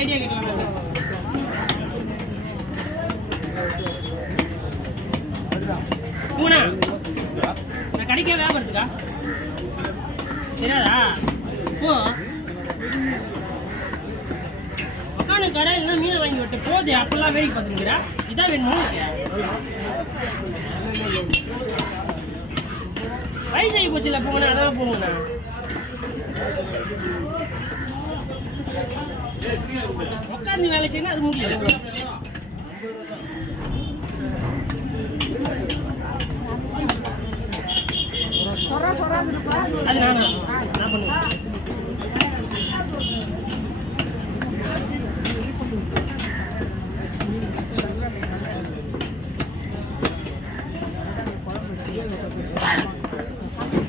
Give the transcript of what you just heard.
Idea கேட்கலாம். பூனா நான் கடைக்கே வியாபாரத்துக்கா தெரியாதா? போ உட்காந்து கடையில்னா மீனை வாங்கி விட்டு போதே அப்பெல்லாம் வேடிக்கை பார்த்துக்கிறா. இதான் வேணும் வயசாகி போச்சு இல்லை போங்கண்ணா. அதான் போங்கண்ணா. உட்காந்து வேலை செய்யணும் அது முடியும். அது நான் பண்ணுவேன்.